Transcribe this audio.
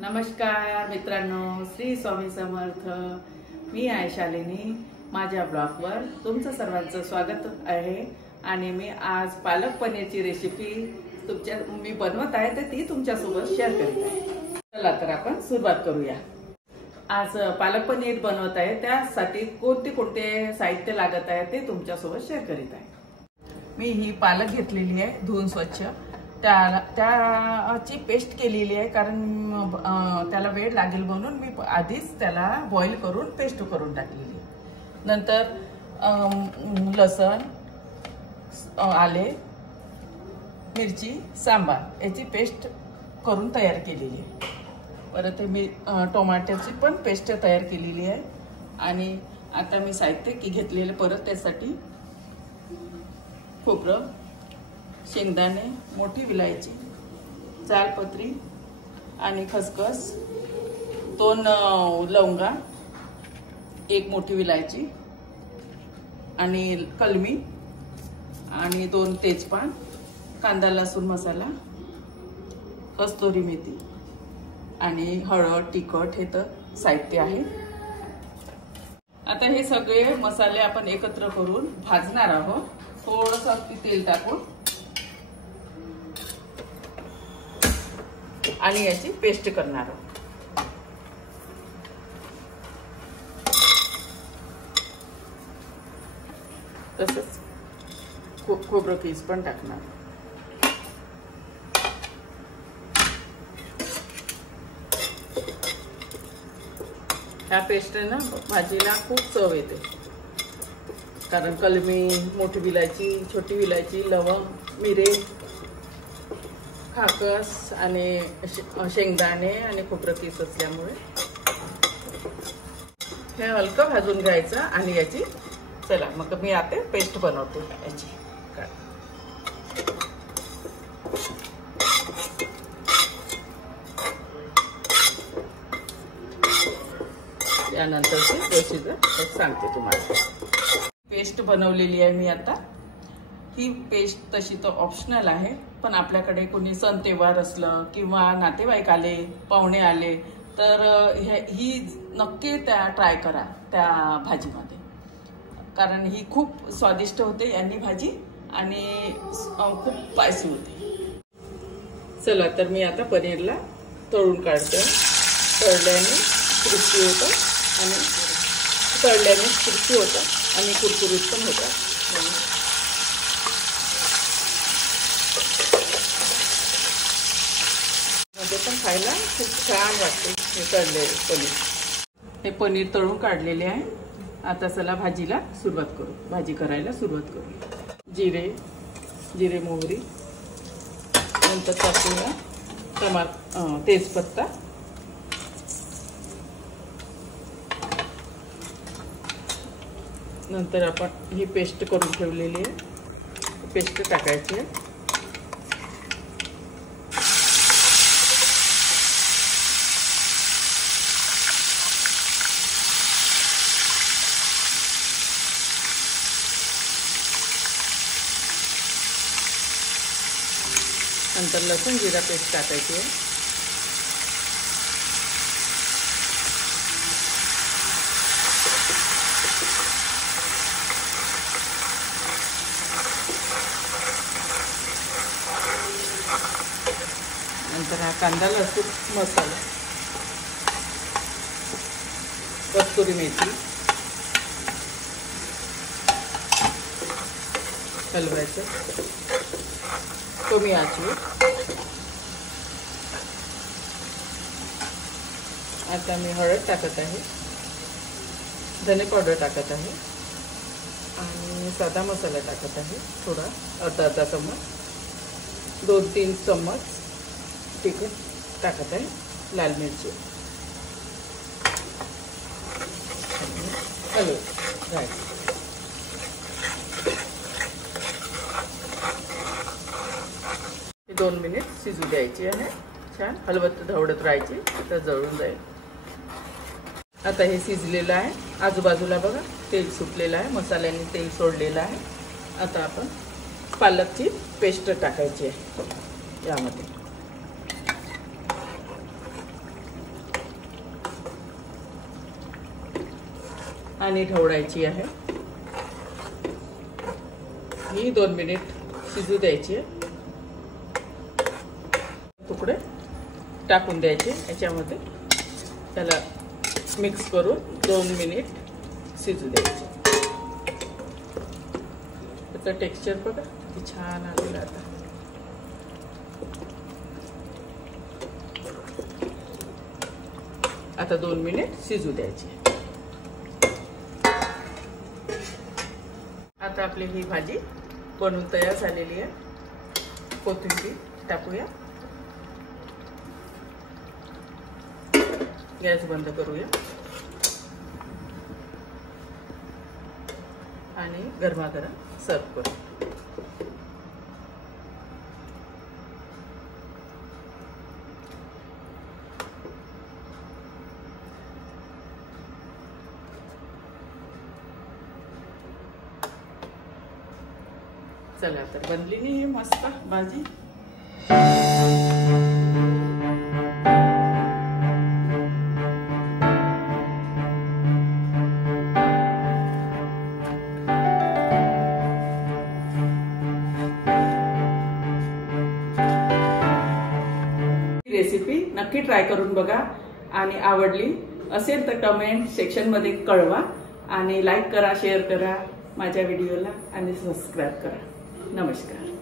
नमस्कार मित्रांनो, श्री स्वामी समर्थ। मी आहे शालिनी। माझ्या ब्लॉगवर तुमचं सर्वांचं स्वागत आहे। आणि मी आज पालक पनीरची रेसिपी मी बनवत आहे, तर ती तुमच्यासोबत शेअर करीत आहे। चला तर आपण सुरुवात करूया। आज पालक पनीर बनवत आहे, त्यासाठी कोणते साहित्य लागत आहे ते तुमच्यासोबत शेअर करीत आहे। मी ही पालक घेतलेली आहे, धुवून स्वच्छ त्याची पेस्ट केलेली आहे, कारण त्याला वेळ लागेल म्हणून मी आधीच त्याला बॉईल करून पेस्ट करून टाकलेली आहे। नंतर लसण, आले, मिरची, सांबार याची पेस्ट करून तयार केलेली आहे। परत मी टोमॅटोची पण पेस्ट तयार केलेली आहे। आणि आता मी साहित्य घेतलेले परत त्यासाठी खोबरं, शेंगदाणे, मोठी विलायची, जायपत्री आणि खसखस, 2 लवंगा, 1 मोठी विलायची आणि कलमी आणि 2 तेजपान, कांदा लसूण मसाला, कस्तुरी मेथी आणि हळद, तिखट हे तर साहित्य आहे। आता हे सगळे मसाले आपण एकत्र करून भाजणार आहोत। थोडंसं तेल टाकून आणि याची पेस्ट करणार आहोत। तसंच खोबरं किस पण टाकणार। ह्या पेस्टने भाजीला खूप चव येते, कारण कलमी, मोठी विलायची, छोटी विलायची, लवंग, मिरे, खाकस आणि शेंगदाणे आणि खोबरं किस असल्यामुळे हे हलकं भाजून घ्यायचं। आणि याची चला मग मी आता पेस्ट बनवते याची। यानंतरची प्रोसिजर सांगते तुम्हाला। पेस्ट बनवलेली आहे मी आता। ही पेस्ट तशी तर ऑप्शनल आहे, पण आपल्याकडे कोणी सण त्योहार असलं किंवा नातेवाईक आले, पाहुणे आले तर ही नक्की ट्राय करा त्या भाजीमध्ये, कारण ही खूप स्वादिष्ट होते यांनी भाजी आणि खूप स्पायसी होते। चला तर मी आता पनीरला तळून काढते। तळल्याने क्रिस्पी होतं आणि तळल्याने क्रिस्पी होतं आणि कुरकुरीत पण होतं। मध्ये पण खायला खूप छान वाटते हे तळलेले पनीर। हे पनीर तळून काढलेले आहे। आता चला भाजीला सुरुवात करू, भाजी करायला सुरुवात करू। जिरे, मोहरी, नंतर टाकूया तेजपत्ता, नंतर आपण ही पेस्ट करून ठेवलेली आहे, पेस्ट टाकायची आहे। नंतर लसूण जिरा पेस्ट टाकायची आहे। नंतर हा कांदा लसूण मसाला, कस्तुरी मेथी हलवायचं कमी आचेवर। आता मी हळद टाकत आहे, धने पावडर टाकत आहे आणि साधा मसाला टाकत आहे थोडा, अर्धा चम्मच, 2-3 चम्मच तिखट टाकत आहे, लाल मिरची हलवायचं। 2 मिनिट शिजू द्यायची आहे। छान हलवत ढवळत राहायची, तर जळून जाईल। आता हे शिजलेलं आहे। आजूबाजूला बघा तेल सुटलेलं आहे, मसाल्याने तेल सोडलेलं आहे। आता आपण पालकची पेस्ट टाकायची आहे यामध्ये। आणि ढवळायची आहे। ही 2 मिनिट शिजू द्यायची आहे। तुकडे टाकून द्यायचे याच्यामध्ये, त्याला मिक्स करून 2 मिनिट शिजू द्यायचे। त्याचं टेक्स्चर बघा किती छान आलेलं आता। आता 2 मिनिट शिजू द्यायचे। आता आपली ही भाजी बनवून तयार झालेली आहे। कोथिंबीर टाकूया, गॅस बंद करूया आणि गरमागरम सर्व करू। चला तर बनली नाही मस्त भाजी। रेसिपी नक्की ट्राय करून बघा आणि आवडली असेल तर कमेंट सेक्शन मध्ये कळवा आणि लाईक करा, शेअर करा माझ्या व्हिडिओला आणि सबस्क्राइब करा। नमस्कार।